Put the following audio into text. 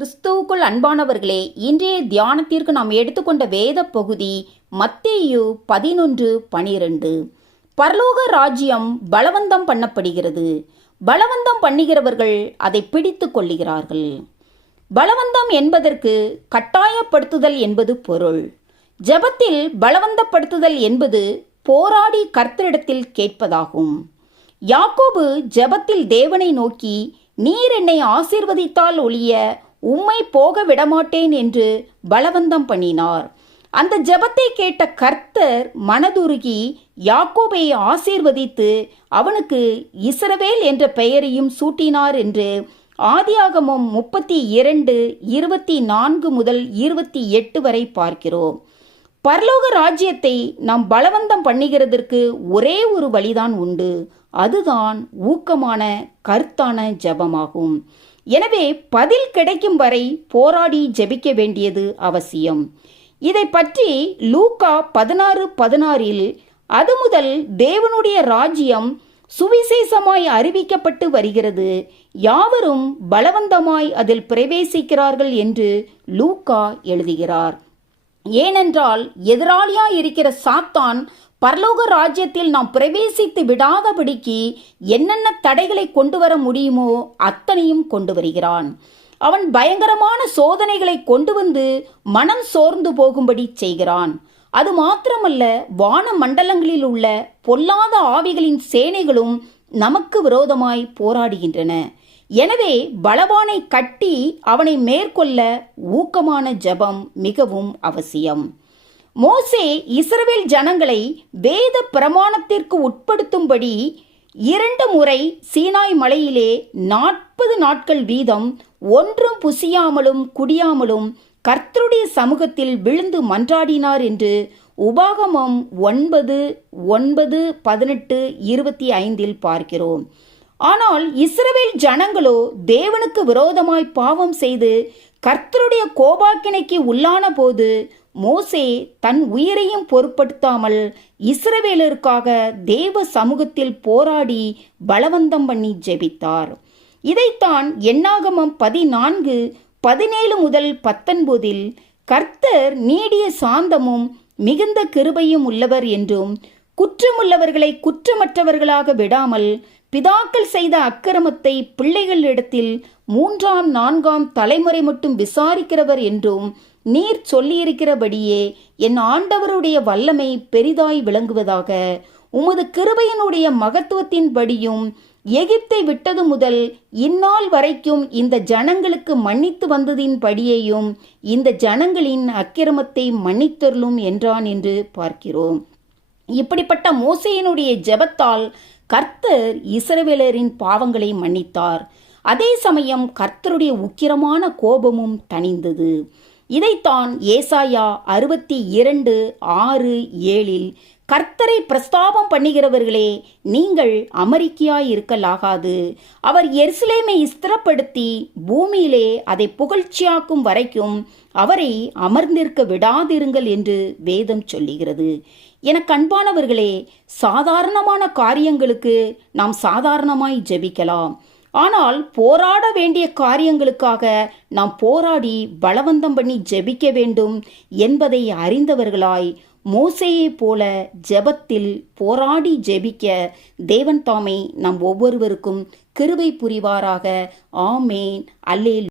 கிறிஸ்துவுக்குள் அன்பானவர்களே இன்றைய தியானத்திற்கு நாம் எடுத்துக்கொண்ட வேத பகுதி மத்தேயு பதினொன்று பனிரெண்டு. பரலோக ராஜ்யம் பலவந்தம் பண்ணப்படுகிறது. பலவந்தம் பண்ணுகிறவர்கள் அதை பிடித்து கொள்ளுகிறார்கள். பலவந்தம் என்பதற்கு கட்டாயப்படுத்துதல் என்பது பொருள். ஜெபத்தில் பலவந்தப்படுத்துதல் என்பது போராடி கர்த்தரிடத்தில் கேட்பதாகும். யாக்கோபு ஜெபத்தில் தேவனை நோக்கி நீர் என்னை ஆசீர்வதித்தால் ஒழிய உம்மை போக விடமாட்டேன் என்று பலவந்தம் பண்ணினார். அந்த ஜெபத்தை கேட்ட கர்த்தர் மனதுருகி யாக்கோபை ஆசீர்வதித்து அவனுக்கு இஸ்ரவேல் என்ற பெயரையும் சூட்டினார் என்று ஆதியாகமம் முப்பத்தி இரண்டு இருபத்தி நான்கு முதல் இருபத்தி எட்டு வரை பார்க்கிறோம். பரலோக ராஜ்யத்தை நாம் பலவந்தம் பண்ணுகிறதற்கு ஒரே ஒரு வழிதான் உண்டு. அதுதான் ஊக்கமான கருத்தான ஜெபமாகும். எனவே பதில் கிடைக்கும் வரை போராடி ஜெபிக்க வேண்டியது அவசியம். இதை பற்றி லூக்கா பதினாறு பதினாறில் அது முதல் தேவனுடைய ராஜ்யம் சுவிசேஷமாய் அறிவிக்கப்பட்டு வருகிறது. யாவரும் பலவந்தமாய் அதில் பிரவேசிக்கிறார்கள் என்று லூக்கா எழுதுகிறார். ஏனென்றால் எதிராளியாய் இருக்கிற சாத்தான் பரலோக ராஜ்யத்தில் நாம் பிரவேசித்து விடாதபடிக்கு என்னென்ன தடைகளை கொண்டு வர முடியுமோ அத்தனையும் கொண்டு வருகிறான். அவன் பயங்கரமான சோதனைகளை கொண்டு வந்து மனம் சோர்ந்து போகும்படி செய்கிறான். அது மாத்திரமல்ல வான மண்டலங்களில் உள்ள பொல்லாத ஆவிகளின் சேனைகளும் நமக்கு விரோதமாய் போராடுகின்றன. எனவே பலவானை கட்டி அவனை மேற்கொள்ள ஊக்கமான ஜெபம் மிகவும் அவசியம். மோசே இஸ்ரவேல் ஜனங்களை வேத பிரமாணத்திற்கு உட்படுத்தும்படி இரண்டு முறை சீனாய் மலையிலே நாற்பது நாட்கள் வீதம் ஒன்றும் புசியாமலும் குடியாமலும் கர்த்தருடைய சமூகத்தில் விழுந்து மன்றாடினார் என்று உபாகமம் ஒன்பது ஒன்பது பதினெட்டு இருபத்தி ஐந்தில் பார்க்கிறோம். ஆனால் இஸ்ரவேல் ஜனங்களோ தேவனுக்கு விரோதமாய் பாவம் செய்து கர்த்தருடைய கோபாக்கினைக்கு உள்ளான போது மோசே தன் உயிரையும் பொருட்படுத்தாமல் இஸ்ரவேலருக்காக தேவ சமூகத்தில் போராடி பலவந்தம் பண்ணி ஜெபித்தார். இதைத்தான் எண்ணாகமம் பதினான்கு பதினேழு முதல் பத்தொன்பதில் கர்த்தர் நீடிய சாந்தமும் மிகுந்த கிருபையும் உள்ளவர் என்றும் குற்றமுள்ளவர்களை குற்றமற்றவர்களாக விடாமல் பிதாக்கள் செய்த அக்கிரமத்தை பிள்ளைகளிடத்தில் மூன்றாம் நான்காம் தலைமுறை மட்டும் விசாரிக்கிறவர் என்றும் நீர் சொல்லியிருக்கிறபடியே என் ஆண்டவருடைய வல்லமை பெரிதாய் விளங்குவதாக உமது கிருபையினுடைய மகத்துவத்தின்படியும் எகிப்தை விட்டது முதல் இந்நாள் வரைக்கும் இந்த ஜனங்களுக்கு மன்னித்து வந்ததின் படியையும் இந்த ஜனங்களின் அக்கிரமத்தை மன்னித்தருளும் என்றான் என்று பார்க்கிறோம். இப்படிப்பட்ட மோசையினுடைய ஜெபத்தால் கர்த்தர் இஸ்ரவேலரின் பாவங்களை மன்னித்தார். அதே சமயம் கர்த்தருடைய உக்கிரமான கோபமும் தணிந்தது. இதைத்தான் ஏசாயா அறுபத்தி இரண்டு ஆறு ஏழில் கர்த்தரை பிரஸ்தாபம் பண்ணுகிறவர்களே நீங்கள் அமெரிக்கையாய் இருக்கலாகாது அவர் எருசலேமை ஸ்திரப்படுத்தி பூமியிலே அதை புகழ்ச்சியாக்கும் வரைக்கும் அவரை அமர்ந்திருக்க விடாதிருங்கள் என்று வேதம் சொல்லுகிறது. எனக்கு அன்பானவர்களே சாதாரணமான காரியங்களுக்கு நாம் சாதாரணமாய் ஜெபிக்கலாம். ஆனால் போராட வேண்டிய காரியங்களுக்காக நாம் போராடி பலவந்தம் பண்ணி ஜெபிக்க வேண்டும் என்பதை அறிந்தவர்களாய் மோசையைப் போல ஜெபத்தில் போராடி ஜெபிக்க தேவன் தாமே நம் ஒவ்வொருவருக்கும் கிருபை புரிவாராக. ஆமேன். அல்லேல்